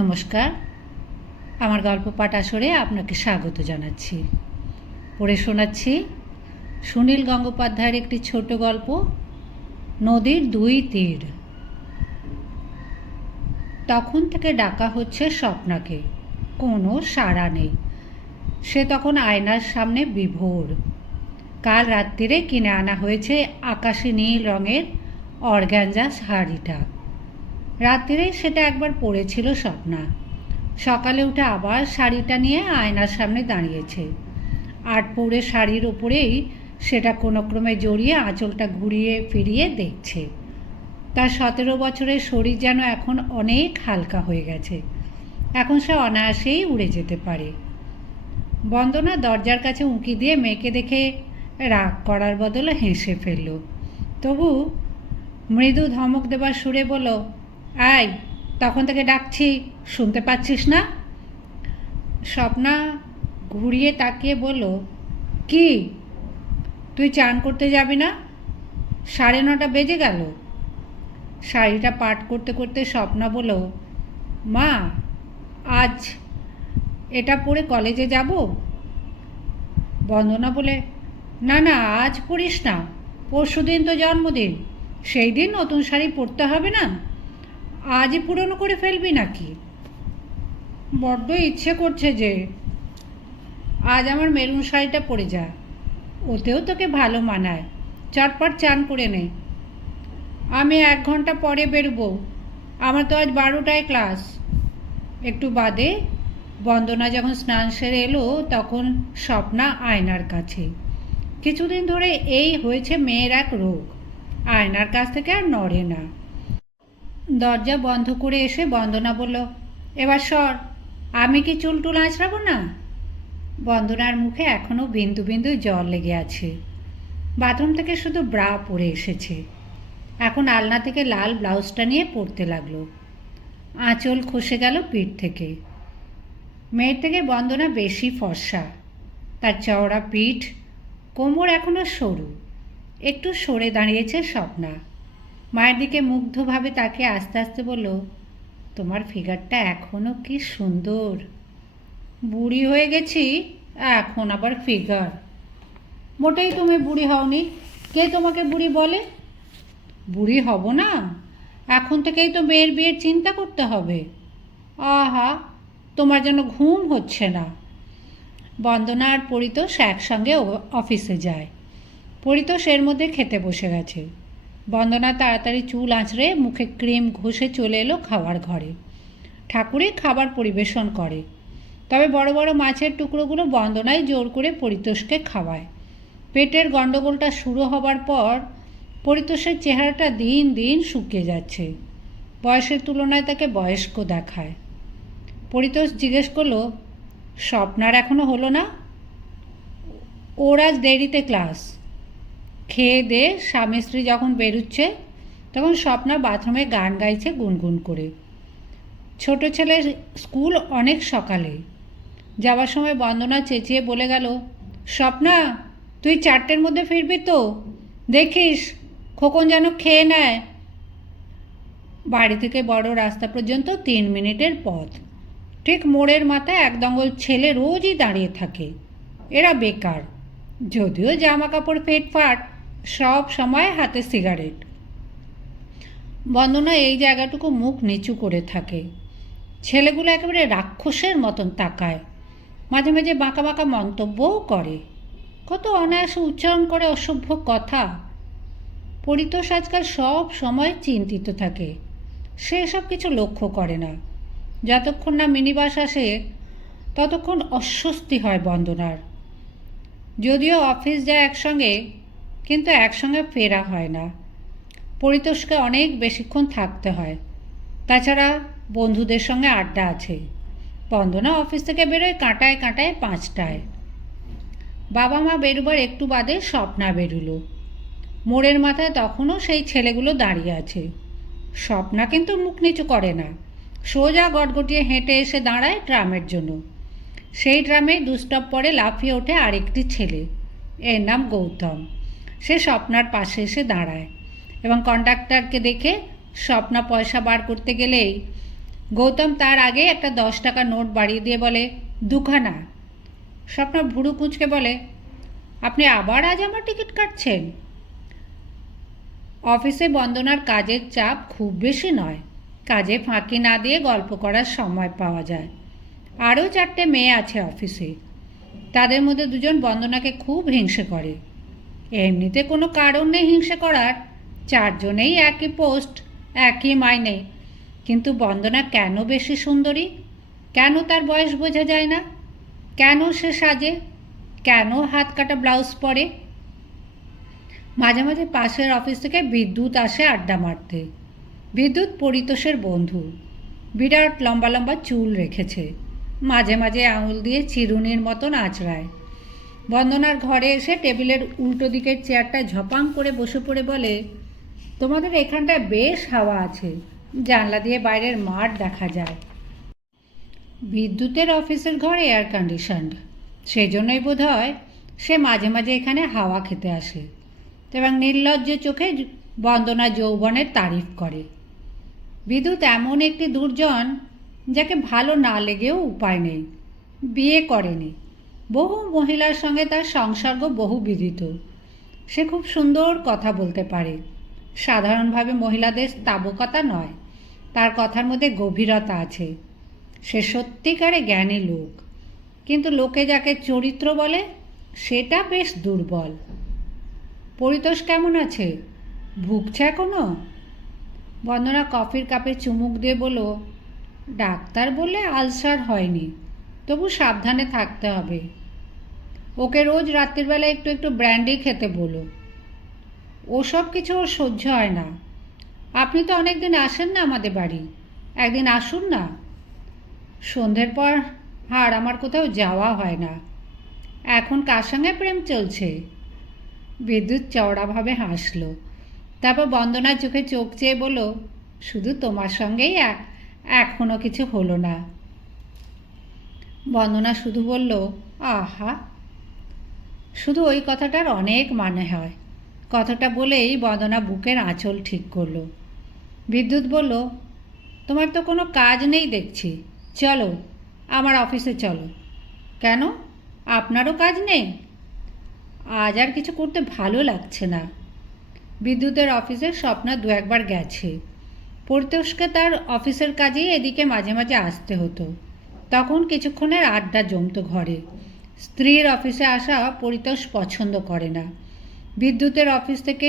নমস্কার, আমার গল্প পাঠ আসরে আপনাকে স্বাগত জানাচ্ছি। পড়ে শোনাচ্ছি সুনীল গঙ্গোপাধ্যায়ের একটি ছোট গল্প, নদীর দুই তীর। তখন থেকে ডাকা হচ্ছে স্বপ্নাকে, কোনো সাড়া নেই। সে তখন আয়নার সামনে বিভোর। কাল রাত্রিরে কিনে আনা হয়েছে আকাশি নীল রঙের অর্গ্যাঞ্জা শাড়িটা। রাত্রিরে সেটা একবার পরেছিল স্বপ্না। সকালে উঠে আবার শাড়িটা নিয়ে আয়নার সামনে দাঁড়িয়েছে। আটপৌরে শাড়ির ওপরেই সেটা কোনো ক্রমে জড়িয়ে আঁচলটা ঘুরিয়ে ফিরিয়ে দেখছে। তার 17 বছরের শরীর যেন এখন অনেক হালকা হয়ে গেছে। এখন সে অনায়াসেই উড়ে যেতে পারে। বন্দনা দরজার কাছে উঁকি দিয়ে মেয়েকে দেখে রাগ করার বদলে হেসে ফেলল। তবু মৃদু ধমক দেবার সুরে বলল, আয়, তখন থেকে ডাকছি, শুনতে পাচ্ছিস না? স্বপ্না ঘুরিয়ে তাকিয়ে বলল, কি, তুই চান করতে যাবি না? 9:30 বেজে গেল। শাড়িটা পাট করতে করতে স্বপ্না বলল, মা, আজ এটা পরে কলেজে যাব? বন্দনা বলে, না না, আজ পরিস না, পরশুদিন তো জন্মদিন, সেই দিন নতুন শাড়ি পরতে হবে না? আজই পুরনো করে ফেলবি নাকি? বড্ড ইচ্ছে করছে যে। আজ আমার মেরুন শাড়িটা পরে যা, ওতেও তোকে ভালো মানায়। চটপট চান করে নে। আমি 1 ঘন্টা পরে বেরোবো, আমার তো আজ 12টায় ক্লাস। একটু বাদে বন্দনা যখন স্নান সেরে এলো তখন স্বপ্না আয়নার কাছে। কিছুদিন ধরে এই হয়েছে মেয়ের এক রোগ, আয়নার কাছ থেকে আর নড়ে না। দরজা বন্ধ করে এসে বন্দনা বলল, এবার সর, আমি কি চুল টুল আঁচড়াবো না? বন্দনার মুখে এখনও বিন্দু বিন্দু জল লেগে আছে। বাথরুম থেকে শুধু ব্রা পরে এসেছে। এখন আলনা থেকে লাল ব্লাউজটা নিয়ে পরতে লাগলো। আঁচল খসে গেল পিঠ থেকে। মেয়ের থেকে বন্দনা বেশি ফর্সা। তার চওড়া পিঠ, কোমর এখনও সরু। একটু সরে দাঁড়িয়েছে স্বপ্না। মায়ের দিকে মুগ্ধভাবে তাকে আস্তে আস্তে বলল, তোমার ফিগারটা এখনও কি সুন্দর। বুড়ি হয়ে গেছি, এখন আবার ফিগার? মোটেই তুমি বুড়ি হওনি। কে তোমাকে বুড়ি বলে? বুড়ি হব না, এখন থেকেই তো মেয়ের বিয়ের চিন্তা করতে হবে। আহা, তোমার যেন ঘুম হচ্ছে না। বন্দনা আর পরিতোষ একসঙ্গে অফিসে যায়। পরিতোষ এর মধ্যে খেতে বসে গেছে। বন্দনা তাড়াতাড়ি চুল আঁচড়ে মুখে ক্রিম ঘষে চলে এলো খাওয়ার ঘরে। ঠাকুরই খাবার পরিবেশন করে, তবে বড় বড় মাছের টুকরোগুলো বন্দনাই জোর করে পরিতোষকে খাওয়ায়। পেটের গণ্ডগোলটা শুরু হবার পর পরিতোষের চেহারাটা দিন দিন শুকিয়ে যাচ্ছে। বয়সের তুলনায় তাকে বয়স্ক দেখায়। পরিতোষ জিজ্ঞেস করলো, স্বপ্নার এখনও হলো না? ওর আজ দেরিতে ক্লাস। খেয়ে দে স্বামী স্ত্রী যখন বেরুচ্ছে তখন স্বপ্না বাথরুমে গান গাইছে গুনগুন করে। ছোট ছেলের স্কুল অনেক সকালে। যাওয়ার সময় বন্দনা চেঁচিয়ে বলে গেল, স্বপ্না, তুই 4টের মধ্যে ফিরবি তো? দেখিস খোকন যেন খেয়ে নেয়। বাড়ি থেকে বড় রাস্তা পর্যন্ত 3 মিনিটের পথ। ঠিক মোড়ের মাথায় এক দঙ্গল ছেলে রোজই দাঁড়িয়ে থাকে। এরা বেকার, যদিও জামা কাপড় ফিটফাট, সব সময় হাতে সিগারেট। বন্দনা এই জায়গাটুকু মুখ নিচু করে থাকে। ছেলেগুলো একেবারে রাক্ষসের মতন তাকায়, মাঝে মাঝে বাঁকা বাঁকা মন্তব্যও করে, কত অনায়াসে উচ্চারণ করে অসভ্য কথা। পরিতোষ আজকাল সব সময় চিন্তিত থাকে। সে সব কিছু লক্ষ্য করে না। যতক্ষণ না মিনিবাস আসে ততক্ষণ অস্বস্তি হয় বন্দনার। যদিও অফিস যায় একসঙ্গে, কিন্তু একসঙ্গে ফেরা হয় না। পরিতোষকে অনেক বেশিক্ষণ থাকতে হয়। তাছাড়া বন্ধুদের সঙ্গে আড্ডা আছে। বন্দনা অফিস থেকে বেরোয় কাঁটায় কাঁটায় 5টায়। বাবা মা বেরোবার একটু বাদে স্বপ্না বেরোলো। মোড়ের মাথায় তখনও সেই ছেলেগুলো দাঁড়িয়ে আছে। স্বপ্না কিন্তু মুখ নিচু করে না, সোজা গটগটিয়ে হেঁটে এসে দাঁড়ায় ট্রামের জন্য। সেই ট্রামে 2 স্টপ পরে লাফিয়ে ওঠে আরেকটি ছেলে, এর নাম গৌতম। সে স্বপ্নার পাশে এসে দাঁড়ায় এবং কন্ডাক্টরকে দেখে স্বপ্না পয়সা বার করতে গেলেই গৌতম তার আগে একটা 10 টাকা নোট বাড়িয়ে দিয়ে বলে, 2খানা। স্বপ্না ভুরু কুঁচকে বলে, আপনি আবার আজ আমার টিকিট কাটছেন? অফিসে বন্দনার কাজের চাপ খুব বেশি নয়। কাজে ফাঁকি না দিয়ে গল্প করার সময় পাওয়া যায়। আরও 4টে মেয়ে আছে অফিসে। তাদের মধ্যে 2জন বন্দনাকে খুব হিংসে করে। এমনিতে কোনো কারণ নেই হিংসে করার, 4জনেই একই পোস্ট, একই মাইনে। কিন্তু বন্দনা কেন বেশি সুন্দরী? কেন তার বয়স বোঝা যায় না? কেন সে সাজে? কেন হাত কাটা ব্লাউজ পরে? মাঝে মাঝে পাশের অফিস থেকে বিদ্যুৎ আসে আড্ডা মারতে। বিদ্যুৎ পরিতোষের বন্ধু। বিরাট লম্বা লম্বা চুল রেখেছে, মাঝে মাঝে আঙুল দিয়ে চিরুনির মতন আঁচড়ায়। বন্দনার ঘরে এসে টেবিলের উল্টো দিকের চেয়ারটা ঝপাং করে বসে পড়ে বলে, তোমাদের এখানটায় বেশ হাওয়া আছে, জানলা দিয়ে বাইরের মাঠ দেখা যায়। বিদ্যুতের অফিসের ঘর এয়ার কন্ডিশনড, সেই জন্যই বোধ হয় সে মাঝে মাঝে এখানে হাওয়া খেতে আসে এবং নির্লজ্জ চোখে বন্দনা যৌবনের তারিফ করে। বিদ্যুৎ এমন একটি দুর্জন যাকে ভালো না লেগেও উপায় নেই। বিয়ে করেনি, বহু মহিলার সঙ্গে তার সংসর্গ বহুবিধিত। সে খুব সুন্দর কথা বলতে পারে। সাধারণভাবে মহিলাদের স্তাবকতা নয়, তার কথার মধ্যে গভীরতা আছে। সে সত্যিকারে জ্ঞানী লোক, কিন্তু লোকে যাকে চরিত্র বলে সেটা বেশ দুর্বল। পরিতোষ কেমন আছে? ভুগছে এখনো? বন্দনা কফির কাপে চুমুক দিয়ে বলল, ডাক্তার বললে আলসার হয়নি, তবু সাবধানে থাকতে হবে। ওকে রোজ রাত্রিবেলা একটু একটু ব্র্যান্ডি খেতে বলো। ওসব কিছু ওর সহ্য হয় না। আপনি তো অনেক দিন আসেন না আমাদের বাড়ি, একদিন আসুন না। সন্ধ্যের পর আর আমার কোথাও যাওয়া হয় না। এখন কার সঙ্গে প্রেম চলছে? বিদ্যুৎ চওড়াভাবে হাসল। তারপর বন্দনার চোখে চোখ চেয়ে বলল, শুধু তোমার সঙ্গেই এখনও কিছু হলো না। বন্দনা শুধু বলল, আহা। শুধু ওই কথাটার অনেক মানে হয়। কথাটা বলেই বন্দনা বুকের আঁচল ঠিক করল। বিদ্যুৎ বলল, তোমার তো কোনো কাজ নেই দেখছি, চলো আমার অফিসে চলো। কেন, আপনারও কাজ নেই? আজ আর কিছু করতে ভালো লাগছে না। বিদ্যুতের অফিসে স্বপ্না 2-1বার গেছে। পরিতোষকে তার অফিসের কাজেই এদিকে মাঝে মাঝে আসতে হতো। তখন কিছুক্ষণের আড্ডা জমতো ঘরে। স্ত্রীর অফিসে আসা পরিতোষ পছন্দ করে না। বিদ্যুতের অফিস থেকে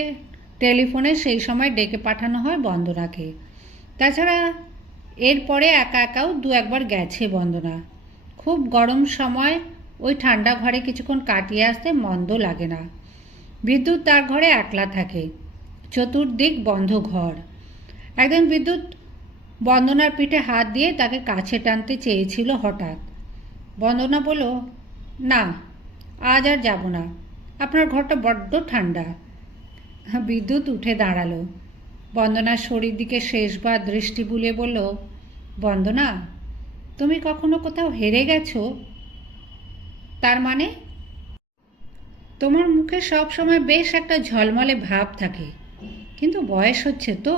টেলিফোনে সেই সময় ডেকে পাঠানো হয় বন্দনাকে। তাছাড়া এরপরে একা একাও 2-1বার গেছে বন্দনা। খুব গরম সময় ওই ঠান্ডা ঘরে কিছুক্ষণ কাটিয়ে আসতে মন্দ লাগে না। বিদ্যুৎ তার ঘরে একলা থাকে, চতুর্দিক বন্ধ ঘর। একদিন বিদ্যুৎ বন্দনার পিঠে হাত দিয়ে তাকে কাছে টানতে চেয়েছিল। হঠাৎ বন্দনা বলল, না আজ আর যাব না, আপনার ঘরটা বড্ড ঠান্ডা। বিদ্যুৎ উঠে দাঁড়ালো। বন্দনার শরীর দিকে শেষবার দৃষ্টি বুলিয়ে বলল, বন্দনা, তুমি কখনো কোথাও হেরে গেছো? তার মানে? তোমার মুখে সব সময় বেশ একটা ঝলমলে ভাব থাকে, কিন্তু বয়স হচ্ছে তো,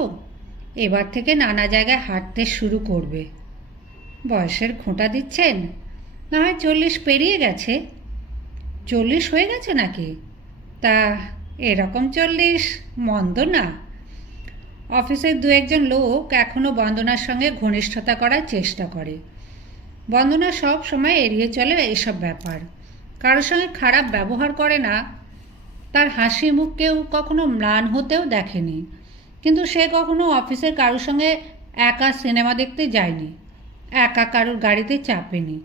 এবার থেকে নানা জায়গায় হাঁটতে শুরু করবে। বয়সের খোঁটা দিচ্ছেন? না হয় 40 পেরিয়ে গেছে। 40 হয়ে গেছে নাকি? তা এরকম 40 মন্দ না। অফিসের 2-1জন লোক এখনও বন্দনার সঙ্গে ঘনিষ্ঠতা করার চেষ্টা করে। বন্দনা সব সময় এড়িয়ে চলে এসব ব্যাপার, কারোর সঙ্গে খারাপ ব্যবহার করে না। তার হাসি মুখ কেউ কখনো ম্লান হতেও দেখেনি। কিন্তু সে কখনো অফিসের কারোর সঙ্গে একা সিনেমা দেখতে যায়নি, একা কারোর গাড়িতে চাপেনি।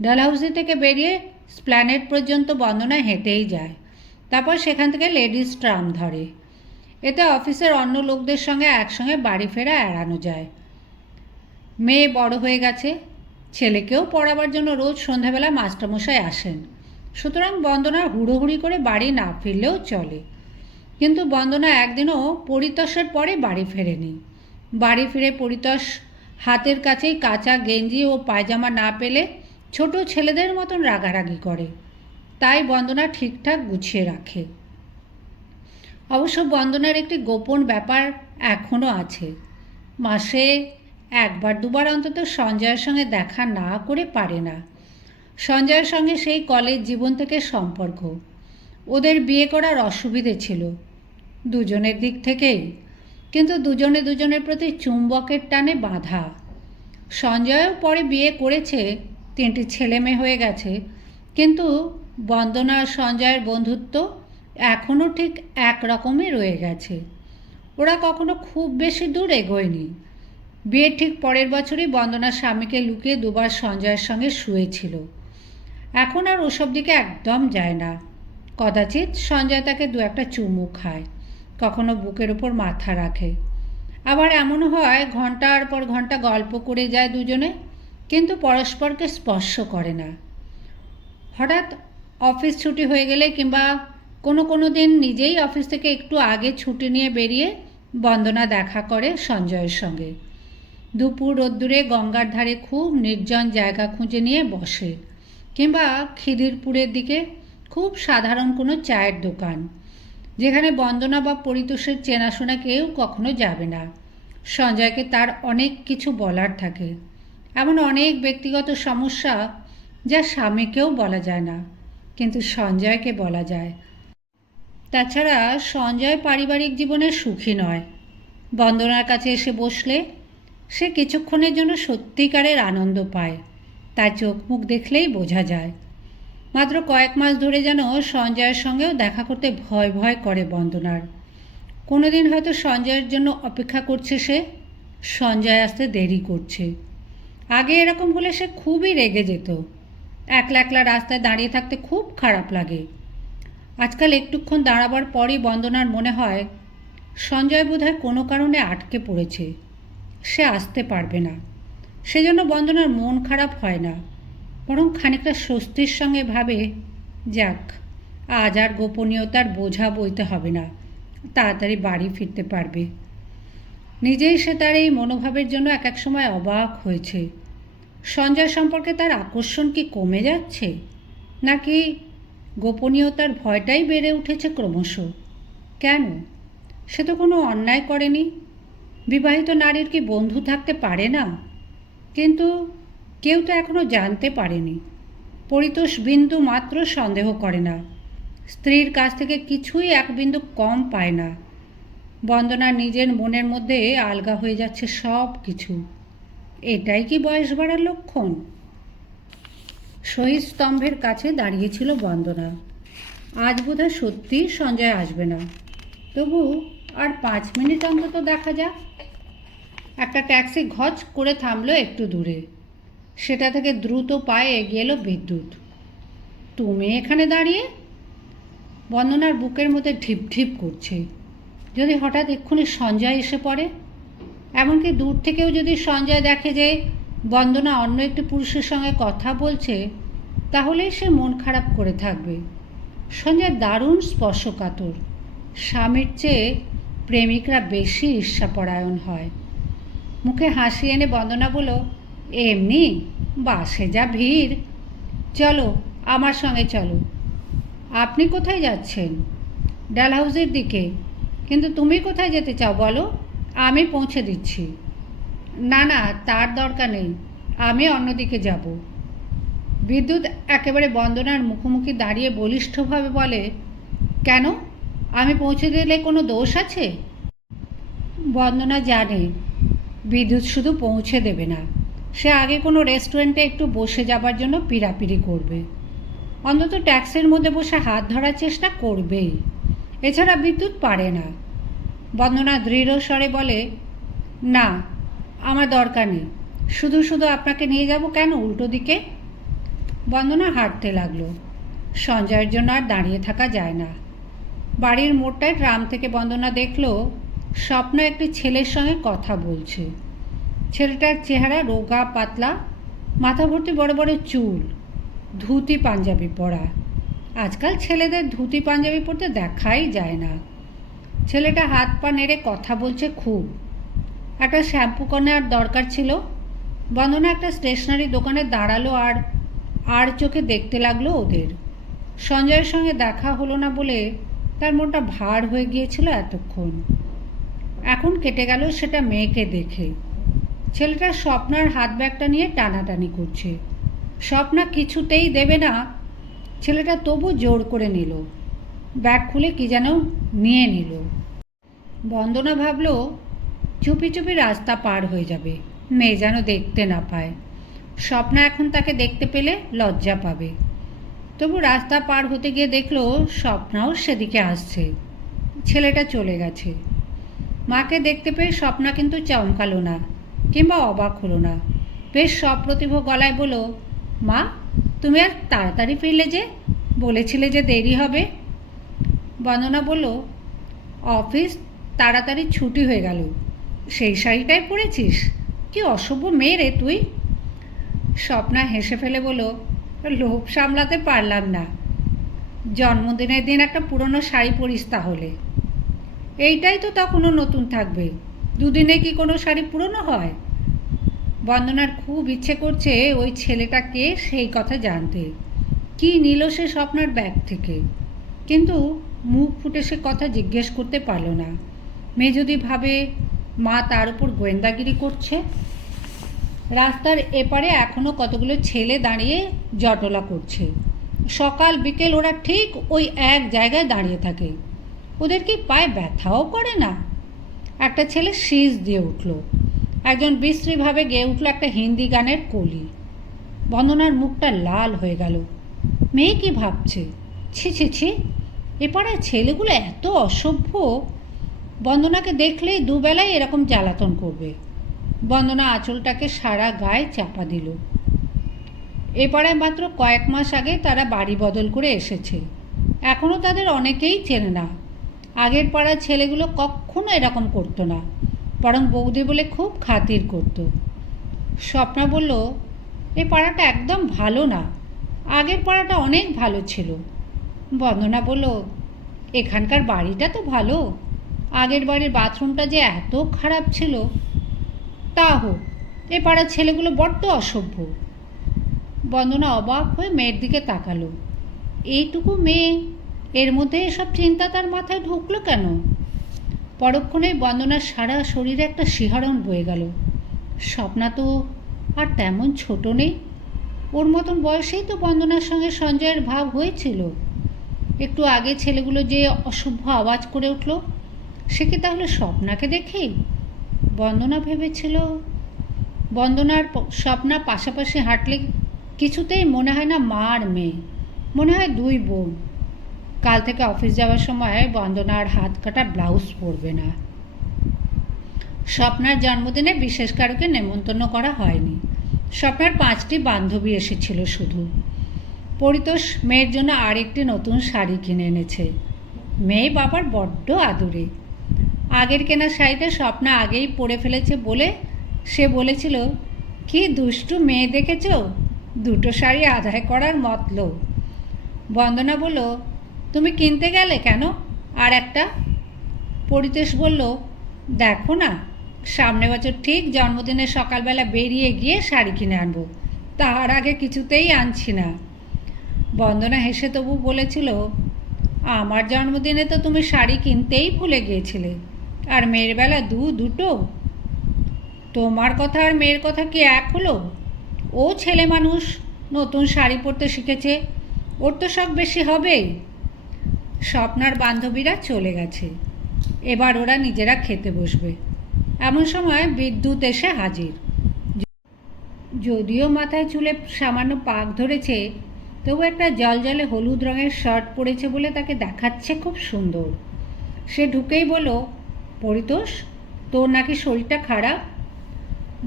ডালহাউসি থেকে বেরিয়ে স্প্ল্যানেড পর্যন্ত বন্দনা হেঁটেই যায়, তারপর সেখান থেকে লেডিস ট্রাম ধরে। এতে অফিসের অন্য লোকদের সঙ্গে একসঙ্গে বাড়ি ফেরা এড়ানো যায়। মেয়ে বড় হয়ে গেছে, ছেলেকেও পড়াবার জন্য রোজ সন্ধ্যাবেলা মাস্টারমশাই আসেন, সুতরাং বন্দনার হুড়োহুড়ি করে বাড়ি না ফিরলেও চলে। কিন্তু বন্দনা একদিনও পরিতোষের পরে বাড়ি ফেরেনি। বাড়ি ফিরে পরিতোষ হাতের কাছেই কাঁচা গেঞ্জি ও পায়জামা না পেলে ছোট ছেলেদের মতন রাগারাগি করে, তাই বন্দনা ঠিকঠাক গুছিয়ে রাখে। অবশ্য বন্দনার একটি গোপন ব্যাপার এখনও আছে। মাসে একবার দুবার অন্তত সঞ্জয়ের সঙ্গে দেখা না করে পারে না। সঞ্জয়ের সঙ্গে সেই কলেজ জীবন থেকে সম্পর্ক। ওদের বিয়ে করার অসুবিধে ছিল দুজনের দিক থেকেই, কিন্তু দুজনে দুজনের প্রতি চুম্বকের টানে বাঁধা। সঞ্জয়ও পরে বিয়ে করেছে, 3টি ছেলে মেয়ে হয়ে গেছে, কিন্তু বন্দনা আর সঞ্জয়ের বন্ধুত্ব এখনও ঠিক একরকমই রয়ে গেছে। ওরা কখনো খুব বেশি দূর এগোয়নি। বিয়ের ঠিক পরের বছরই বন্দনার স্বামীকে লুকিয়ে দুবার সঞ্জয়ের সঙ্গে শুয়েছিল। এখন আর ওসব দিকে একদম যায় না। কদাচিৎ সঞ্জয় তাকে 2-1টা চুমু খায়, কখনো বুকের ওপর মাথা রাখে। আবার এমনও হয় ঘন্টার পর ঘন্টা গল্প করে যায় দুজনে, কিন্তু পরস্পরকে স্পর্শ করে না। হঠাৎ অফিস ছুটি হয়ে গেলে কিংবা কোনো দিন নিজেই অফিস থেকে একটু আগে ছুটি নিয়ে বেরিয়ে বন্দনা দেখা করে সঞ্জয়ের সঙ্গে। দুপুর রোদ্দুরে গঙ্গার ধারে খুব নির্জন জায়গা খুঁজে নিয়ে বসে, কিংবা খিদিরপুরের দিকে খুব সাধারণ কোনো চায়ের দোকান, যেখানে বন্দনা বা পরিতোষের চেনাশোনা কেউ কখনো যাবে না। সঞ্জয়কে তার অনেক কিছু বলার থাকে, এমন অনেক ব্যক্তিগত সমস্যা যা স্বামীকেও বলা যায় না, কিন্তু সঞ্জয়কে বলা যায়। তাছাড়া সঞ্জয় পারিবারিক জীবনে সুখী নয়। বন্দনার কাছে এসে বসলে সে কিছুক্ষণের জন্য সত্যিকারের আনন্দ পায়, তার চোখ মুখ দেখলেই বোঝা যায়। মাত্র কয়েক মাস ধরে যেন সঞ্জয়ের সঙ্গেও দেখা করতে ভয় ভয় করে বন্দনার। কোনোদিন হয়তো সঞ্জয়ের জন্য অপেক্ষা করছে সে, সঞ্জয় আসতে দেরি করছে। আগে এরকম হলে সে খুবই রেগে যেত। একলা একলা রাস্তায় দাঁড়িয়ে থাকতে খুব খারাপ লাগে। আজকাল একটুক্ষণ দাঁড়াবার পরই বন্দনার মনে হয় সঞ্জয় বোধহয় কোনো কারণে আটকে পড়েছে, সে আসতে পারবে না। সেজন্য বন্দনার মন খারাপ হয় না, বরং খানিকটা স্বস্তির সঙ্গে ভাবে, যাক, আজ আর গোপনীয়তার বোঝা বইতে হবে না, তাড়াতাড়ি বাড়ি ফিরতে পারবে। নিজেই সে তার এই মনোভাবের জন্য এক এক সময় অবাক হয়েছে। সঞ্জয় সম্পর্কে তার আকর্ষণ কি কমে যাচ্ছে, নাকি গোপনীয়তার ভয়টাই বেড়ে উঠেছে ক্রমশ? কেন? সে তো কোনো অন্যায় করেনি। বিবাহিত নারীর কি বন্ধু থাকতে পারে না? কিন্তু কেউ তো এখনও জানতে পারেনি। পরিতোষ বিন্দু মাত্র সন্দেহ করে না, স্ত্রীর কাছ থেকে কিছুই এক বিন্দু কম পায় না। বন্দনা নিজের মনের মধ্যে আলগা হয়ে যাচ্ছে সব কিছু। এটাই কি বয়স বাড়ার লক্ষণ? শহীদ স্তম্ভের কাছে দাঁড়িয়েছিল বন্দনা। আজ বোধহয় সত্যিই সঞ্জয় আসবে না, তবু আর 5 মিনিট অন্তত দেখা যাক। একটা ট্যাক্সি ঘচ করে থামলো একটু দূরে। সেটা থেকে দ্রুত পায়ে এগিয়ে এলো বিদ্যুৎ। তুমি এখানে দাঁড়িয়ে? বন্দনার বুকের মধ্যে ঢিপ ঢিপ করছে। যদি হঠাৎ এক্ষুনি সঞ্জয় এসে পড়ে, এমনকি দূর থেকেও যদি সঞ্জয় দেখে যে বন্দনা অন্য একটি পুরুষের সঙ্গে কথা বলছে, তাহলেই সে মন খারাপ করে থাকবে। সঞ্জয় দারুণ স্পর্শকাতর। স্বামীর চেয়ে প্রেমিকরা বেশি ঈর্ষাপরায়ণ হয়। মুখে হাসি এনে বন্দনা বলল, এমনি বাসে যা ভিড়, চলো আমার সঙ্গে চলো। আপনি কোথায় যাচ্ছেন? ডালহাউসের দিকে। কিন্তু তুমি কোথায় যেতে চাও বলো, আমি পৌঁছে দিচ্ছি। না না, তার দরকার নেই, আমি অন্যদিকে যাব। বিদ্যুৎ একেবারে বন্দনার মুখোমুখি দাঁড়িয়ে বলিষ্ঠভাবে বলে, কেন? আমি পৌঁছে দিলে কোনো দোষ আছে? বন্দনা জানে বিদ্যুৎ শুধু পৌঁছে দেবে না, সে আগে কোনো রেস্টুরেন্টে একটু বসে যাবার জন্য পিড়াপিড়ি করবে। অন্তত ট্যাক্সির মধ্যে বসে হাত ধরার চেষ্টা করবেই। এছাড়া বিদ্যুৎ পারে না। বন্দনা দৃঢ় স্বরে বলে, না, আমার দরকার নেই। শুধু শুধু আপনাকে নিয়ে যাব কেন উল্টো দিকে? বন্দনা হাঁটতে লাগলো। সঞ্জয়ের জন্য আর দাঁড়িয়ে থাকা যায় না। বাড়ির মোড়টায় ট্রাম থেকে বন্দনা দেখল স্বপ্ন একটি ছেলের সঙ্গে কথা বলছে। ছেলেটার চেহারা রোগা পাতলা, মাথা ভর্তি বড় বড় চুল, ধুতি পাঞ্জাবি পরা। আজকাল ছেলেদের ধুতি পাঞ্জাবি পরতে দেখাই যায় না। ছেলেটা হাত পা নেড়ে কথা বলছে খুব। একটা শ্যাম্পু কেনার দরকার ছিল। বন্দনা একটা স্টেশনারি দোকানে দাঁড়ালো আর চোখে দেখতে লাগলো ওদের। সঞ্জয়ের সঙ্গে দেখা হলো না বলে তার মনটা ভার হয়ে গিয়েছিল এতক্ষণ। এখন কেটে গেল সেটা মেয়েকে দেখে। ছেলেটা স্বপ্নার হাত ব্যাগটা নিয়ে টানাটানি করছে। স্বপ্না কিছুতেই দেবে না। ছেলেটা তবু জোর করে নিল। ব্যাগ খুলে কি যেন নিয়ে নিল। বন্দনা ভাবল চুপি চুপি রাস্তা পার হয়ে যাবে, মেয়ে যেন দেখতে না পায়। স্বপ্না এখন তাকে দেখতে পেলে লজ্জা পাবে। তবু রাস্তা পার হতে গিয়ে দেখল স্বপ্নাও সেদিকে আসছে। ছেলেটা চলে গেছে। মাকে দেখতে পেয়ে স্বপ্না কিন্তু চমকালো না কিংবা অবাক হলো না। বেশ সপ্রতিভ গলায় বলল, মা তুমি আর তাড়াতাড়ি ফিরলে যে, বলেছিলে যে দেরি হবে। বন্দনা বলল, অফিস তাড়াতাড়ি ছুটি হয়ে গেল, সেই শাড়িটাই পরেছিস? কি অসভ্য মেয়ে রে তুই। স্বপ্না হেসে ফেলে বলল, লোভ সামলাতে পারলাম না। জন্মদিনের দিন একটা পুরনো শাড়ি পরিস তাহলে। এইটাই তো তখনও নতুন থাকবে, দুদিনে কি কোনো শাড়ি পুরনো হয়? বন্দনার খুব ইচ্ছে করছে ওই ছেলেটাকে সেই কথা জানতে। কি নিল সে স্বপ্নার ব্যাগ থেকে, কিন্তু মুখ ফুটে সে কথা জিজ্ঞেস করতে পারল না। মেয়ে যদি ভাবে মা তার উপর গোয়েন্দাগিরি করছে। রাস্তার এপারে এখনও কতগুলো ছেলে দাঁড়িয়ে জটলা করছে। সকাল বিকেল ওরা ঠিক ওই এক জায়গায় দাঁড়িয়ে থাকে। ওদের কি পায়ে ব্যথাও করে না? একটা ছেলে শীষ দিয়ে উঠল। একজন বিশ্রীভাবে গেয়ে উঠল একটা হিন্দি গানের কলি। বন্দনার মুখটা লাল হয়ে গেল। মেয়ে কি ভাবছে? ছি ছি ছি, এপাড়ার ছেলেগুলো এত অসভ্য। বন্দনাকে দেখলেই দুবেলায় এরকম জ্বালাতন করবে। বন্দনা আঁচলটাকে সারা গায়ে চাপা দিল। এ পাড়ায় মাত্র কয়েক মাস আগে তারা বাড়ি বদল করে এসেছে। এখনও তাদের অনেকেই চেনে না। আগের পাড়ার ছেলেগুলো কখনো এরকম করতো না, বরং বৌদি বলে খুব খাতির করত। স্বপ্না বলল, এ পাড়াটা একদম ভালো না, আগের পাড়াটা অনেক ভালো ছিল। বন্দনা বলল, এখানকার বাড়িটা তো ভালো, আগের বাড়ির বাথরুমটা যে এত খারাপ ছিল। তা হোক, এ পাড়ার ছেলেগুলো বড্ড অসভ্য। বন্দনা অবাক হয়ে মেয়ের দিকে তাকালো। এইটুকু মেয়ে, এর মধ্যে এসব চিন্তা তার মাথায় ঢুকলো কেন? পরক্ষণেই বন্দনার সারা শরীরে একটা শিহরণ বয়ে গেল। স্বপ্না তো আর তেমন ছোট নেই। ওর মতন বয়সেই তো বন্দনার সঙ্গে সঞ্জয়ের ভাব হয়েছিল। একটু আগে ছেলেগুলো যে অসভ্য আওয়াজ করে উঠল, সে কি তাহলে স্বপ্নাকে দেখেই? বন্দনা ভেবেছিল, বন্দনার স্বপ্না পাশাপাশি হাঁটলে কিছুতেই মনে হয় না মা আর মেয়ে, মনে হয় দুই বোন। কাল থেকে অফিস যাওয়ার সময় বন্দনা আর হাত কাটা ব্লাউজ পরবে না। স্বপ্নার জন্মদিনে বিশেষ কারোকে নেমন্তন্ন করা হয়নি। স্বপ্নার 5টি বান্ধবী এসেছিল শুধু। পরিতোষ মেয়ের জন্য আরেকটি নতুন শাড়ি কিনে এনেছে। মেয়ে বাবার বড্ড আদুরে। আগের কেনা শাড়িটা স্বপ্না আগেই পরে ফেলেছে বলে সে বলেছিল, কি দুষ্টু মেয়ে দেখেছ, দুটো শাড়ি আদায় করার মতলব। বন্দনা বলল, তুমি কিনতে গেলে কেন আর একটা? পরিতোষ বলল, দেখো না, সামনে বছর ঠিক জন্মদিনের সকালবেলা বেরিয়ে গিয়ে শাড়ি কিনে আনবো, তার আগে কিছুতেই আনছি না। বন্দনা হেসে তবু বলেছিল, আমার জন্মদিনে তো তুমি শাড়ি কিনতেই ভুলে গিয়েছিলে, আর মেয়ের বেলা দুটো। তোমার কথা আর মেয়ের কথা কি এক হলো? ও ছেলে মানুষ, নতুন শাড়ি পরতে শিখেছে, ওর তো শখ বেশি হবেই। স্বপ্নার বান্ধবীরা চলে গেছে। এবার ওরা নিজেরা খেতে বসবে। এমন সময় বিদ্যুৎ এসে হাজির। যদিও মাথায় চুলে সামান্য পাক ধরেছে, তবু একটা জলজলে হলুদ রঙের শার্ট পরেছে বলে তাকে দেখাচ্ছে খুব সুন্দর। সে ঢুকেই বলল, পরিতোষ, তোর নাকি শরীরটা খারাপ?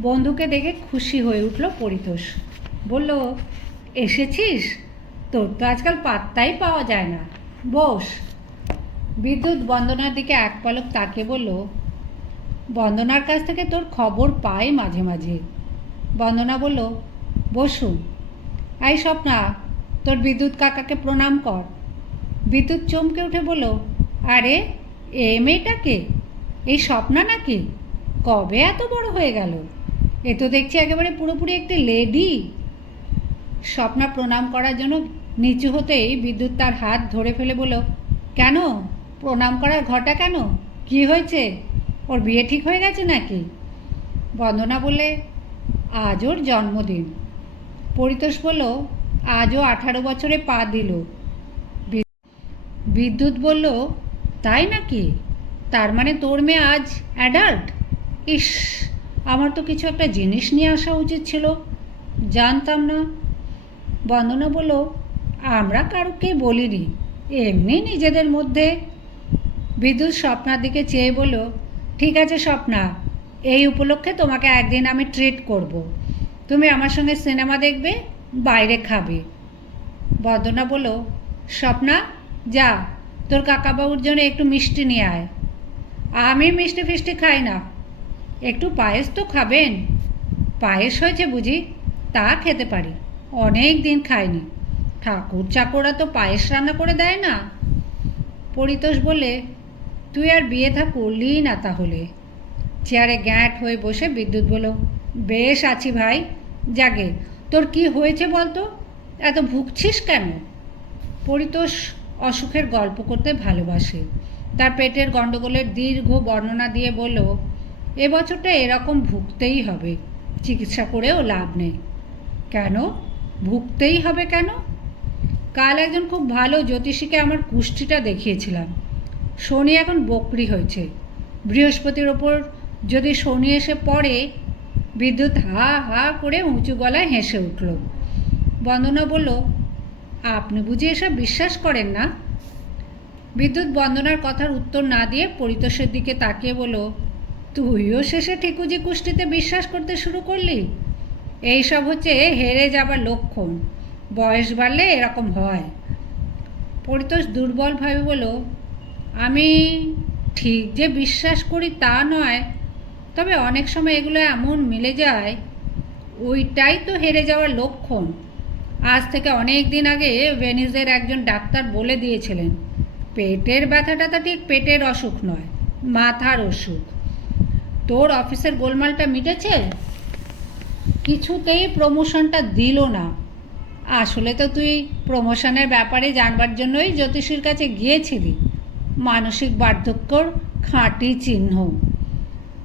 বন্ধুকে দেখে খুশি হয়ে উঠল পরিতোষ। বলল, এসেছিস? তোর তো আজকাল পাত্তাই পাওয়া যায় না, বস। বিদ্যুৎ বন্দনার দিকে এক পলক তাকিয়ে বলল, বন্দনার কাছ থেকে তোর খবর পাই মাঝে মাঝে। বন্দনা বলল, বসুন। এই স্বপ্না, তোর বিদ্যুৎ কাকাকে প্রণাম কর। বিদ্যুৎ চমকে উঠে বলল, আরে এ মেয়েটাকে, এই স্বপ্না নাকি? কবে এত বড় হয়ে গেল? এ তো দেখছি একেবারে পুরোপুরি একটি লেডি। স্বপ্না প্রণাম করার জন্য নিচু হতেই বিদ্যুৎ তার হাত ধরে ফেলে বলল, কেন প্রণাম করার ঘটা কেন? কি হয়েছে? ওর বিয়ে ঠিক হয়ে গেছে নাকি? বন্দনা বলে, আজ ওর জন্মদিন। পরিতোষ বলল, আজও 18 বছরে পা দিল। বিদ্যুৎ বলল, তাই নাকি? তার মানে তোর মেয়ে আজ অ্যাডাল্ট? ইস, আমার তো কিছু একটা জিনিস নিয়ে আসা উচিত ছিল, জানতাম না। বন্দনা বলল, আমরা কারোকে বলিনি, এমনি নিজেদের মধ্যে। বিদ্যুৎ স্বপ্নার দিকে চেয়ে বলল, ঠিক আছে স্বপ্না, এই উপলক্ষে তোমাকে একদিন আমি ট্রিট করব। তুমি আমার সঙ্গে সিনেমা দেখবে, বাইরে খাবে। বন্দনা বলল, স্বপ্না যা, তোর কাকাবাবুর জন্য একটু মিষ্টি নিয়ে আয়। আমি মিষ্টি ফিষ্টি খাই না। একটু পায়েস তো খাবেন। পায়েস হয়েছে বুঝি? তা খেতে পারি, অনেক দিন খাইনি। ঠাকুর চাকররা তো পায়েস রান্না করে দেয় না। পরিতোষ বলে, তুই আর বিয়ে থা করলি না তাহলে। চেয়ারে গ্যাঁট হয়ে বসে বিদ্যুৎ বলল, বেশ আছি ভাই। জাগে, তোর কি হয়েছে বলতো? এত ভুগছিস কেন? পরিতোষ অসুখের গল্প করতে ভালোবাসে। তার পেটের গণ্ডগোলের দীর্ঘ বর্ণনা দিয়ে বলল, এবছরটা এরকম ভুগতেই হবে, চিকিৎসা করেও লাভ নেই। কেন ভুগতেই হবে কেন? কাল একজন খুব ভালো জ্যোতিষীকে আমার কুষ্ঠিটা দেখিয়েছিলাম। শনি এখন বকরি হয়েছে। বৃহস্পতির ওপর যদি শনি এসে পড়ে। বিদ্যুৎ হা হা করে উঁচু গলায় হেসে উঠল। বন্দনা বলল, আপনি বুঝি এসব বিশ্বাস করেন না? বিদ্যুৎ বন্দনার কথার উত্তর না দিয়ে পরিতোষের দিকে তাকিয়ে বলল, তুইও শেষে ঠিকুজি কুষ্টিতে বিশ্বাস করতে শুরু করলি? এইসব হচ্ছে হেরে যাবার লক্ষণ। বয়স বাড়লে এরকম হয়। পরিতোষ দুর্বলভাবে বলল, আমি ঠিক যে বিশ্বাস করি তা নয়, তবে অনেক সময় এগুলো এমন মিলে যায়, ওইটাই তো হেরে যাওয়ার লক্ষণ। আজ থেকে অনেক দিন আগে ভেনিসের একজন ডাক্তার বলে দিয়েছিলেন, পেটের ব্যথাটা তো ঠিক পেটের অসুখ নয়, মাথার অসুখ। তোর অফিসের গোলমালটা মিটেছে? কিছুতেই প্রমোশনটা দিল না। আসলে তো তুই প্রমোশনের ব্যাপারে জানবার জন্যই জ্যোতিষীর কাছে গিয়েছিলি। মানসিক বার্ধক্যর খাঁটি চিহ্ন।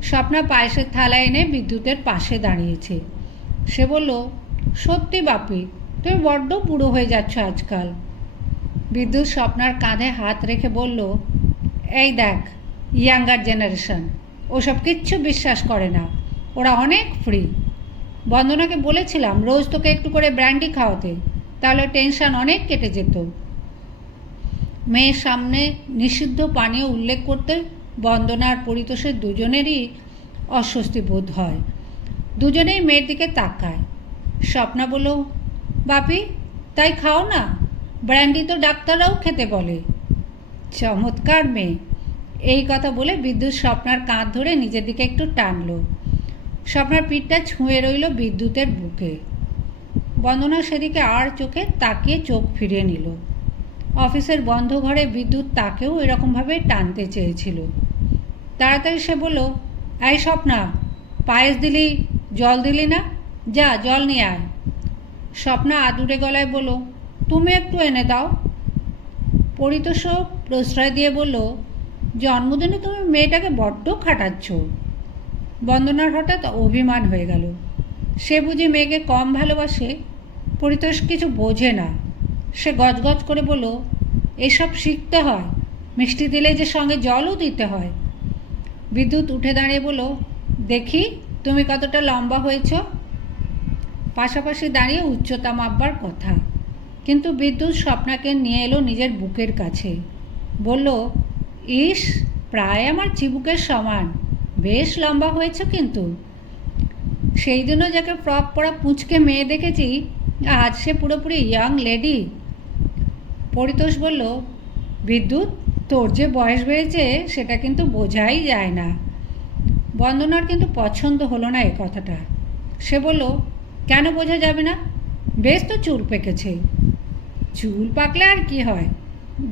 স্বপ্না পায়েসের থালা এনে বিদ্যুতের পাশে দাঁড়িয়েছে। সে বলল, সত্যি বাপি, তুমি বড্ড বুড়ো হয়ে যাচ্ছ আজকাল। বিদ্যুৎ স্বপ্নার কাঁধে হাত রেখে বলল, এই দেখ, ইয়াঙ্গার জেনারেশন ওসব কিচ্ছু বিশ্বাস করে না, ওরা অনেক ফ্রি। বন্দনাকে বলেছিলাম রোজ তোকে একটু করে ব্র্যান্ডি খাওয়াতে, তাহলে টেনশন অনেক কেটে যেত। মেয়ের সামনে নিষিদ্ধ পানীয় উল্লেখ করতে বন্দনা আর পরিতোষের দুজনেরই অস্বস্তি বোধ হয়। দুজনেই মেয়ের দিকে তাকায়। স্বপ্না বলল, বাপি তাই খাও না, ব্র্যান্ডি তো ডাক্তাররাও খেতে বলে। চমৎকার মেয়ে। এই কথা বলে বিদ্যুৎ স্বপ্নার কাঁধ ধরে নিজের দিকে একটু টানল। স্বপ্নার পিঠটা ছুঁয়ে রইল বিদ্যুতের বুকে। বন্দনা সেদিকে আর চোখে তাকিয়ে চোখ ফিরিয়ে নিল। অফিসের বন্ধ ঘরে বিদ্যুৎ তাকেও এরকমভাবে টানতে চেয়েছিল। তাড়াতাড়ি সে বলল, এই স্বপ্না, পায়েস দিলি, জল দিলি না, যা জল নিয়ে আয়। স্বপ্না আদুরে গলায় বলল, তুমি একটু এনে দাও। পরিতোষ প্রশ্রয় দিয়ে বলল, জন্মদিনে তুমি মেয়েটাকে বড্ড খাটাচ্ছ। বন্দনার হঠাৎ অভিমান হয়ে গেল। সে বুঝি মেয়েকে কম ভালোবাসে? পরিতোষ কিছু বোঝে না। সে গজগজ করে বলল, এসব শিখতে হয়, মিষ্টি দিলে যে সঙ্গে জলও দিতে হয়। বিদ্যুৎ উঠে দাঁড়িয়ে বলল, দেখি তুমি কতটা লম্বা হয়েছ। পাশাপাশি দাঁড়িয়ে উচ্চতা মাপবার কথা, কিন্তু বিদ্যুৎ স্বপ্নাকে নিয়ে এলো নিজের বুকের কাছে। বলল, ইস, প্রায় আমার চিবুকের সমান, বেশ লম্বা হয়েছ কিন্তু। সেই দিনও যাকে ফ্রক পরা পুঁচকে মেয়ে দেখেছি, আজ সে পুরোপুরি ইয়াং লেডি। পরিতোষ বলল, বিদ্যুৎ, তোর যে বয়স বেড়েছে সেটা কিন্তু বোঝাই যায় না। বন্দনার কিন্তু পছন্দ হলো না এ কথাটা। সে বলল, কেন বোঝা যাবে না? বেশ তো চুল পেকেছে। চুল পাকলে আর কি হয়,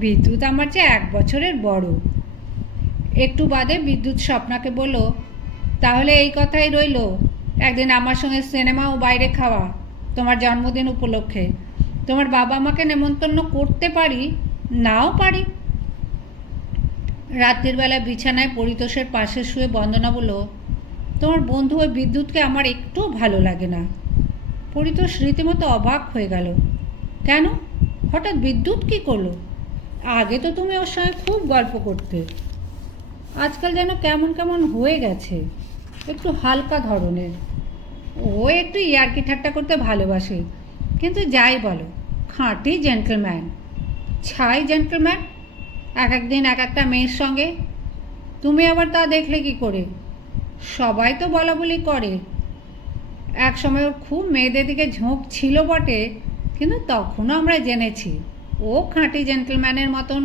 বিদ্যুৎ আমার চেয়ে 1 বছরের বড়। একটু বাদে বিদ্যুৎ স্বপ্নাকে বলল, তাহলে এই কথাই রইল, একদিন আমার সঙ্গে সিনেমা ও বাইরে খাওয়া, তোমার জন্মদিন উপলক্ষে। তোমার বাবা মাকে নেমন্তন্ন করতে পারি, নাও পারি। রাত্রির বেলা বিছানায় পরিতোষের পাশে শুয়ে বন্দনা বলল, তোমার বন্ধু ওই বিদ্যুৎকে আমার একটুও ভালো লাগে না। পরিতোষ রীতিমতো অবাক হয়ে গেল। কেন, হঠাৎ বিদ্যুৎ কী করলো? আগে তো তুমি ওর সঙ্গে খুব গল্প করতে, আজকাল যেন কেমন কেমন হয়ে গেছে, একটু হালকা ধরনের। ও একটু ইয়ার্কি ঠাট্টা করতে ভালোবাসে, কিন্তু যাই বলো, খাঁটি জেন্টলম্যান। ছাই জেন্টলম্যান, এক একদিন এক একটা মেয়ের সঙ্গে। তুমি আবার তা দেখলে কি করে? সবাই তো বলা বলি করে। এক সময় ওর খুব মেয়েদের দিকে ঝোঁক ছিল বটে, কিন্তু তখনও আমরা জেনেছি ও খাঁটি জেন্টলম্যানের মতন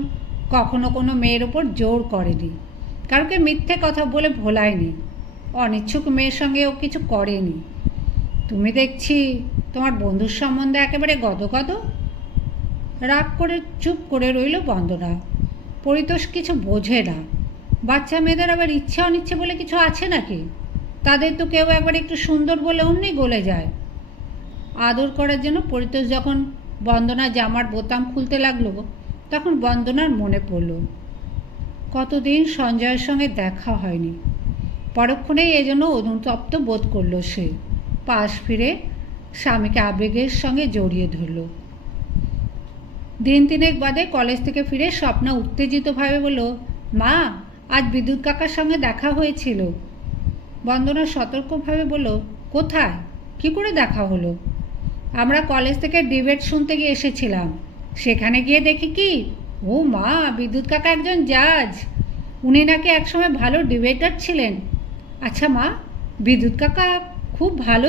কখনো কোনো মেয়ের ওপর জোর করেনি, কারোকে মিথ্যে কথা বলে ভোলায়নি, অনিচ্ছুক মেয়ের সঙ্গে ও কিছু করেনি। তুমি দেখছি তোমার বন্ধুর সম্বন্ধে একেবারে গদগদ। রাগ করে চুপ করে রইল বন্দনা। পরিতোষ কিছু বোঝে না। বাচ্চা মেয়েদের আবার ইচ্ছে অনিচ্ছে বলে কিছু আছে নাকি? তাদের তো কেউ একবার একটু সুন্দর বলে অমনি গলে যায়। আদর করার জন্য পরিতোষ যখন বন্দনা জামার বোতাম খুলতে লাগলো, তখন বন্দনার মনে পড়ল কতদিন সঞ্জয়ের সঙ্গে দেখা হয়নি। পরক্ষণেই এজন্য অনুতপ্ত বোধ করল সে। পাশ ফিরে স্বামীকে আবেগের সঙ্গে জড়িয়ে ধরল। দিন তিনেক বাদে কলেজ থেকে ফিরে স্বপ্না উত্তেজিতভাবে বলল, মা, আজ বিদ্যুৎ কাকার সঙ্গে দেখা হয়েছিল। বন্দনা সতর্কভাবে বলল, কোথায়, কি করে দেখা হলো? আমরা কলেজ থেকে ডিবেট শুনতে গিয়ে এসেছিলাম, সেখানে গিয়ে দেখি কি, ও মা, বিদ্যুৎ কাকা একজন জাজ। উনি নাকি একসময় ভালো ডিবেটার ছিলেন। আচ্ছা মা, বিদ্যুৎ কাকা খুব ভালো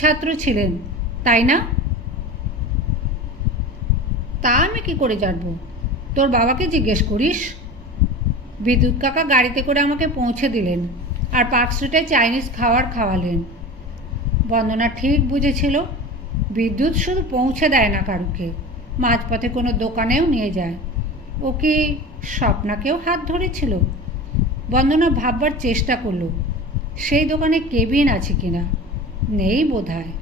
ছাত্র ছিলেন, তাই না? তা আমি কি করে জানবো? তোর বাবাকে জিজ্ঞেস করিস। বিদ্যুৎ কাকা গাড়িতে করে আমাকে পৌঁছে দিলেন, আর পার্ক স্ট্রিটে চাইনিজ খাওয়ালেন। বন্দনা ঠিক বুঝেছিল, বিদ্যুৎ শুধু পৌঁছে দেয় না কারুকে, মাঝপথে কোনো দোকানেও নিয়ে যায়। ও কি স্বপ্নাকেও হাত ধরেছিল? বন্দনা ভাববার চেষ্টা করল সেই দোকানে কেবিন আছে কিনা। নেই বোধহয়।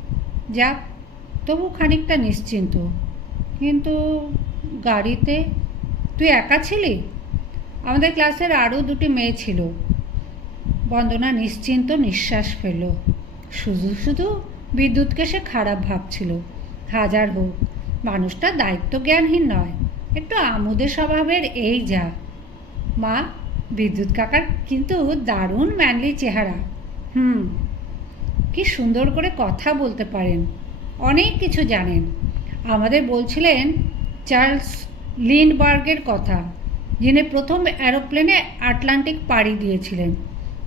যাক, তবু খানিকটা নিশ্চিন্ত। কিন্তু গাড়িতে তুই একা ছিলি? আমাদের ক্লাসের আরও দুটি মেয়ে ছিল। বন্দনা নিশ্চিন্ত নিঃশ্বাস ফেলল। শুধু শুধু বিদ্যুৎকে সে খারাপ ভাবছিল। হাজার হোক, মানুষটা দায়িত্বজ্ঞানহীন নয়, একটু আমোদে স্বভাবের, এই যা। মা, বিদ্যুৎ কাকার কিন্তু দারুণ ম্যানলি চেহারা। কি সুন্দর করে কথা বলতে পারেন, অনেক কিছু জানেন। আমাদের বলছিলেন চার্লস লিন্ডবার্গের কথা, যিনি প্রথম অ্যারোপ্লেনে আটলান্টিক পাড়ি দিয়েছিলেন।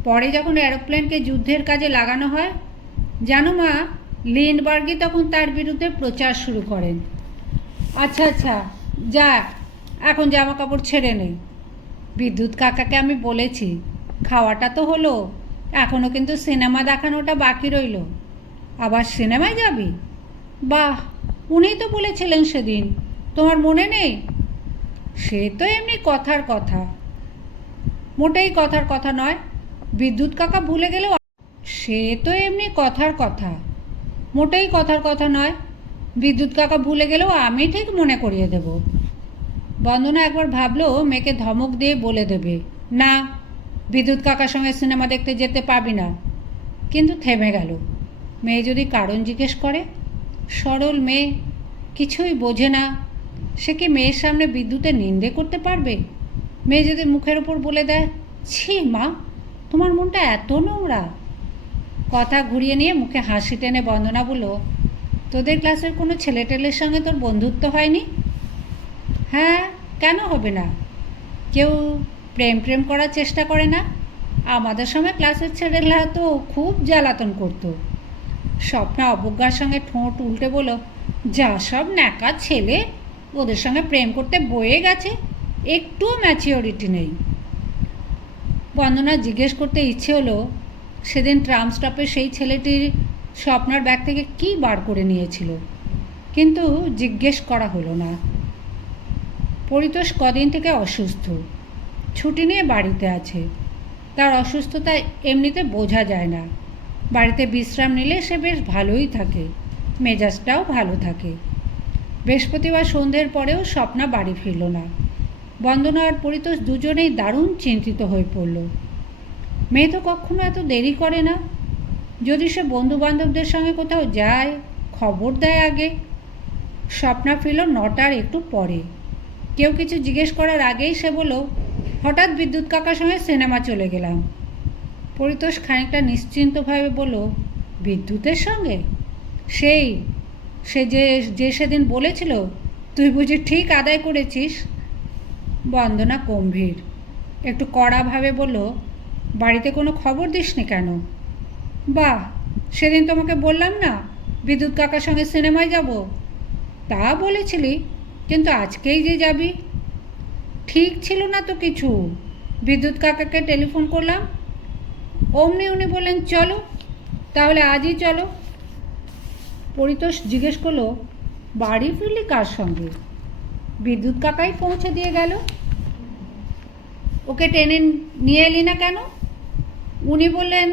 পরে যখন অ্যারোপ্লেনকে যুদ্ধের কাজে লাগানো হয়, জানো মা, লিন্ডবার্গই তখন তার বিরুদ্ধে প্রচার শুরু করেন। আচ্ছা আচ্ছা, যা, এখন জামা কাপড় ছেড়ে নেই। বিদ্যুৎ কাকাকে আমি বলেছি, খাওয়াটা তো হলো, এখনও কিন্তু সিনেমা দেখানোটা বাকি রইল। আবার সিনেমায় যাবি? বাহ, উনিই তো বলেছিলেন সেদিন, তোমার মনে নেই? সে তো এমনি কথার কথা, মোটেই কথার কথা নয়। বিদ্যুৎ কাকা ভুলে গেলেও সে তো এমনি কথার কথা, মোটেই কথার কথা নয়। বিদ্যুৎ কাকা ভুলে গেলেও আমি ঠিক মনে করিয়ে দেব। বন্দনা একবার ভাবলো মেয়েকে ধমক দিয়ে বলে দেবে, না, বিদ্যুৎ কাকার সঙ্গে সিনেমা দেখতে যেতে পারবি না। কিন্তু থেমে গেল। মেয়ে যদি কারণ জিজ্ঞেস করে? সরল মেয়ে, কিছুই বোঝে না, সে কি মেয়ের সামনে বিদ্যুতের নিন্দে করতে পারবে? মেয়ে যদি মুখের ওপর বলে দেয়, ছি মা, তোমার মনটা এত নোংরা। কথা ঘুরিয়ে নিয়ে মুখে হাসি টেনে বন্দনা বলল, তোদের ক্লাসের কোনো ছেলেটেলের সঙ্গে তোর বন্ধুত্ব হয়নি? হ্যাঁ, কেন হবে না? কেউ প্রেম করার চেষ্টা করে না? আমাদের সময় ক্লাসের ছেলেরা তো খুব জ্বালাতন করতো। স্বপ্না অবজ্ঞার সঙ্গে ঠোঁট উল্টে বলল, যা সব ন্যাকা ছেলে, ওদের সঙ্গে প্রেম করতে বয়ে গেছে, একটুও ম্যাচিওরিটি নেই। বন্দনা জিজ্ঞেস করতে ইচ্ছে হলো, সেদিন ট্রাম স্টপে সেই ছেলেটির স্বপ্নার ব্যাগ থেকে কী বার করে নিয়েছিল, কিন্তু জিজ্ঞেস করা হলো না। পরিতোষ কদিন থেকে অসুস্থ, ছুটি নিয়ে বাড়িতে আছে। তার অসুস্থতা এমনিতে বোঝা যায় না। বাড়িতে বিশ্রাম নিলে সে বেশ ভালোই থাকে, মেজাজটাও ভালো থাকে। বৃহস্পতিবার সন্ধ্যের পরেও স্বপ্না বাড়ি ফিরল না। বন্দনা আর পরিতোষ দুজনেই দারুণ চিন্তিত হয়ে পড়ল। মেয়ে তো কখনো এত দেরি করে না। যদি সে বন্ধুবান্ধবদের সঙ্গে কোথাও যায়, খবর দেয় আগে। স্বপ্না ফিরল 9টার একটু পরে। কেউ কিছু জিজ্ঞেস করার আগেই সে বলল, হঠাৎ বিদ্যুৎ কাকার সঙ্গে সিনেমা চলে গেলাম। পরিতোষ খানিকটা নিশ্চিন্তভাবে বলল, বিদ্যুতের সঙ্গে? সেই সে যে সেদিন বলেছিল, তুই বুঝি ঠিক আদায় করেছিস? বন্দনা গম্ভীর, একটু কড়াভাবে বলল, বাড়িতে কোনো খবর দিসনি কেন? বাহ, সেদিন তোমাকে বললাম না বিদ্যুৎ কাকার সঙ্গে সিনেমায় যাব? তা বলেছিলি, কিন্তু আজকেই যে যাবি। ঠিক ছিল না তো কিছু। বিদ্যুৎ কাকাকে টেলিফোন করলাম, অমনি উনি বললেন চলো, তাহলে আজই চলো। পরিতোষ জিজ্ঞেস করলো, বাড়ি ফিরলি কার সঙ্গে? বিদ্যুৎ কাকাই পৌঁছে দিয়ে গেল। ওকে টেনে নিয়ে এলি না কেন? উনি বললেন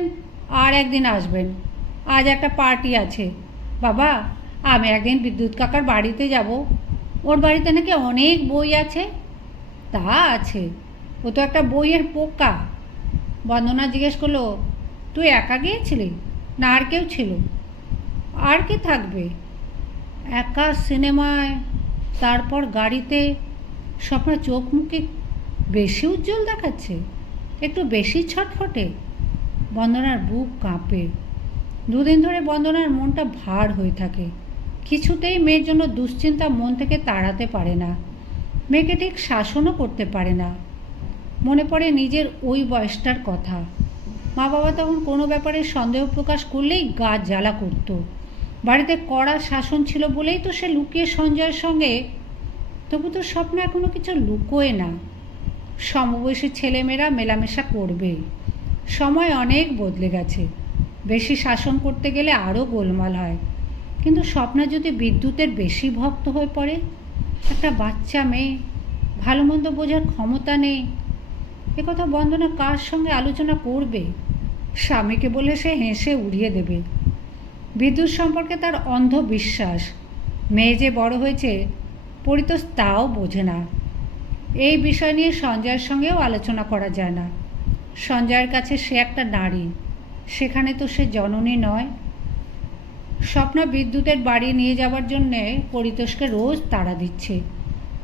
আর একদিন আসবেন, আজ একটা পার্টি আছে। বাবা, আমি একদিন বিদ্যুৎ কাকার বাড়িতে যাব। ওর বাড়িতে নাকি অনেক বই আছে। তা আছে, ও তো একটা বইয়ের পোকা। বন্দনা জিজ্ঞেস করলো, তুই একা গিয়েছিলি না আর কেউ ছিল? আর কে থাকবে, একা সিনেমায়, তারপর গাড়িতে। স্বপ্না চোখ মুখে বেশি উজ্জ্বল দেখাচ্ছে, একটু বেশি ছটফটে। বন্দনার বুক কাঁপে। দুদিন ধরে বন্দনার মনটা ভার হয়ে থাকে। কিছুতেই মেয়ের জন্য দুশ্চিন্তা মন থেকে তাড়াতে পারে না। মেয়েকে ঠিক শাসনও করতে পারে না। মনে পড়ে নিজের ওই বয়সটার কথা। মা বাবা তখন কোনো ব্যাপারে সন্দেহ প্রকাশ করলেই গা জ্বালা করত। বাড়িতে কড়া শাসন ছিল বলেই তো সে লুকিয়ে সঞ্জয়ের সঙ্গে। তবু তো স্বপ্ন এখনো কিছু লুকোয় না। সমবয়সী ছেলেমেয়েরা মেলামেশা করবে। সময় অনেক বদলে গেছে। বেশি শাসন করতে গেলে আরও গোলমাল হয়। কিন্তু স্বপ্না যদি বিদ্যুতের বেশি ভক্ত হয়ে পড়ে, একটা বাচ্চা মেয়ে, ভালো মন্দ বোঝার ক্ষমতা নেই। একথা বন্দনা কার সঙ্গে আলোচনা করবে? স্বামীকে বলে সে হেসে উড়িয়ে দেবে। বিদ্যুৎ সম্পর্কে তার অন্ধ বিশ্বাস। মেয়ে যে বড় হয়েছে, পরিতোষ তাও বোঝে না। এই বিষয় নিয়ে সঞ্জয়ের সঙ্গেও আলোচনা করা যায় না। সঞ্জয়ের কাছে সে একটা নারী, সেখানে তো সে জননী নয়। স্বপ্না বিদ্যুতের বাড়ি নিয়ে যাওয়ার জন্যে পরিতোষকে রোজ তাড়া দিচ্ছে।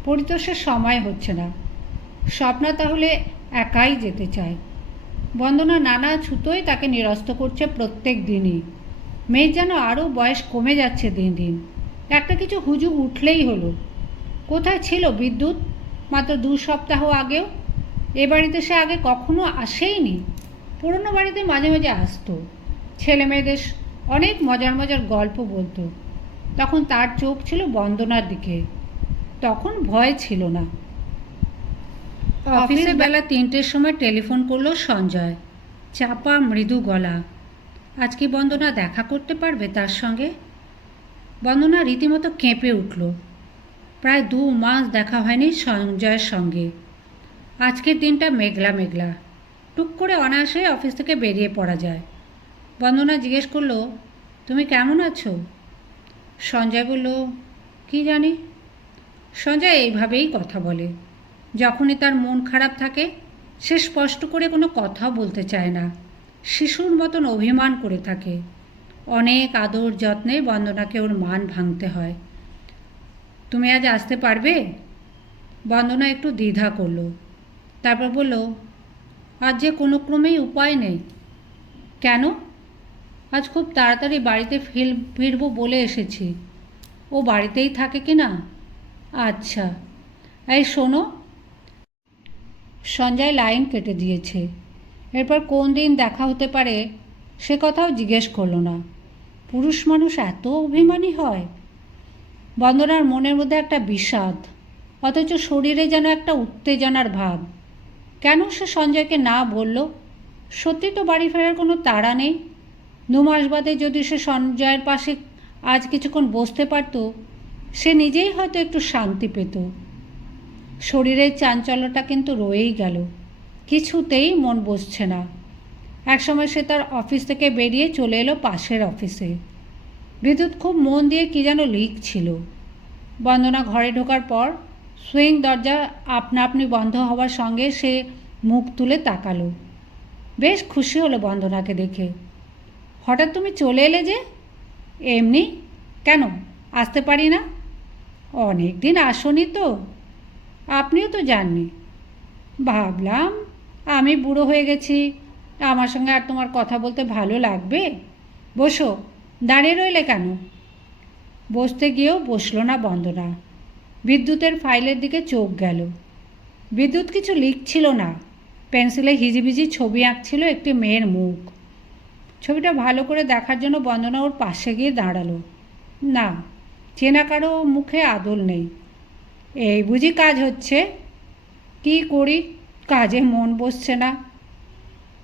পরিতোষের সময় হচ্ছে না। স্বপ্না তাহলে একাই যেতে চায়। বন্দনা নানা ছুতোয় তাকে নিরস্ত করছে প্রত্যেক দিনই। মেয়ের যেন আরও বয়স কমে যাচ্ছে দিন দিন। একটা কিছু হুজুগ উঠলেই হলো। কোথায় ছিল বিদ্যুৎ মাত্র 2 সপ্তাহ আগেও? এ বাড়িতে সে আগে কখনো আসেইনি। পুরনো বাড়িতে মাঝে মাঝে আসতো, ছেলে মেয়েদের অনেক মজার মজার গল্প বলতো। তখন তার চোখ ছিল বন্দনার দিকে। তখন ভয় ছিল না। অফিসে বেলা 3টের সময় টেলিফোন করলো সঞ্জয়। চাপা মৃদু গলা। আজ কি বন্দনা দেখা করতে পারবে তার সঙ্গে? বন্দনা রীতিমতো কেঁপে উঠল। প্রায় 2 মাস দেখা হয়নি সঞ্জয়ের সঙ্গে। আজকের দিনটা মেঘলা মেঘলা। টুক করে অনায়াসে অফিস থেকে বেরিয়ে পড়া যায়। বন্দনা জিজ্ঞেস করলো, তুমি কেমন আছো? সঞ্জয় বলল, কি জানি। সঞ্জয় এইভাবেই কথা বলে। যখনই তার মন খারাপ থাকে, সে স্পষ্ট করে কোনো কথা বলতে চায় না। শিশুর মতন অভিমান করে থাকে। অনেক আদর যত্নে বন্দনাকে ওর মান ভাঙতে হয়। তুমি আজ আসতে পারবে? বন্দনা একটু দ্বিধা করল। তারপর বলল, আজ যে কোনো ক্রমেই উপায় নেই। কেন? আজ খুব তাড়াতাড়ি বাড়িতে ফিরব বলে এসেছি। ও বাড়িতেই থাকে কি না? আচ্ছা, এই শোনো। সঞ্জয় লাইন কেটে দিয়েছে। এরপর কোন দিন দেখা হতে পারে সে কথাও জিজ্ঞেস করলো না। পুরুষ মানুষ এত অভিমানী হয়? বন্দনার মনের মধ্যে একটা বিষাদ, অথচ শরীরে যেন একটা উত্তেজনার ভাব। কেন সে সঞ্জয়কে না বলল? সত্যি তো বাড়ি ফেরার কোনো তাড়া নেই। 2 মাস বাদে যদি সে সঞ্জয়ের পাশে আজ কিছুক্ষণ বসতে পারত, সে নিজেই হয়তো একটু শান্তি পেত। শরীরের চাঞ্চল্যটা কিন্তু রয়েই গেল। কিছুতেই মন বসছে না। একসময় সে তার অফিস থেকে বেরিয়ে চলে এলো পাশের অফিসে। বিদ্যুৎ খুব মন দিয়ে কী যেন লিখছিল। বন্দনা ঘরে ঢোকার পর সুইং দরজা আপনা আপনি বন্ধ হওয়ার সঙ্গে সে মুখ তুলে তাকালো। বেশ খুশি হলো বন্দনাকে দেখে। হঠাৎ তুমি চলে এলে যে? এমনি। কেন, আসতে পারি না? অনেক দিন আসনি তো, আপনিও তো যাননি। ভাবলাম আমি বুড়ো হয়ে গেছি, আমার সঙ্গে আর তোমার কথা বলতে ভালো লাগবে। বসো, দাঁড়িয়ে রইলে কেন? বসতে গিয়েও বসলো না বন্দনা। বিদ্যুতের ফাইলের দিকে চোখ গেল। বিদ্যুৎ কিছু লিখছিল না, পেন্সিলে হিজিবিজি ছবি আঁকছিল একটি মেয়ের মুখ। ছবিটা ভালো করে দেখার জন্য বন্দনা ওর পাশে গিয়ে দাঁড়ালো। না, চেনা কারো মুখে আদল নেই। এই বুঝি কাজ হচ্ছে? কী করি, কাজে মন বসছে না।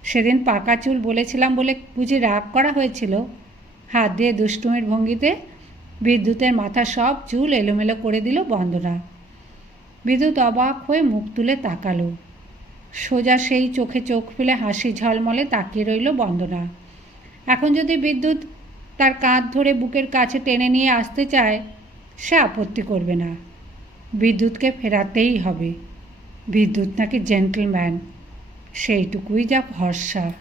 সেদিন পাকা চুল বলেছিলাম বলে বুঝি রাগ করা হয়েছিল? হাত দিয়ে দুষ্টুমির ভঙ্গিতে বিদ্যুতের মাথা সব চুল এলোমেলো করে দিল বন্দনা। বিদ্যুৎ অবাক হয়ে মুখ তুলে তাকালো। সোজা সেই চোখে চোখ ফেলে হাসি ঝলমলে তাকিয়ে রইল বন্দনা। এখন যদি বিদ্যুৎ তার কাঁধ ধরে বুকের কাছে টেনে নিয়ে আসতে চায়, সে আপত্তি করবে না। বিদ্যুৎকে ফেরাতেই হবে। বিদ্যুৎ নাকি জেন্টলম্যান, সেইটুকুই যা ভরসা।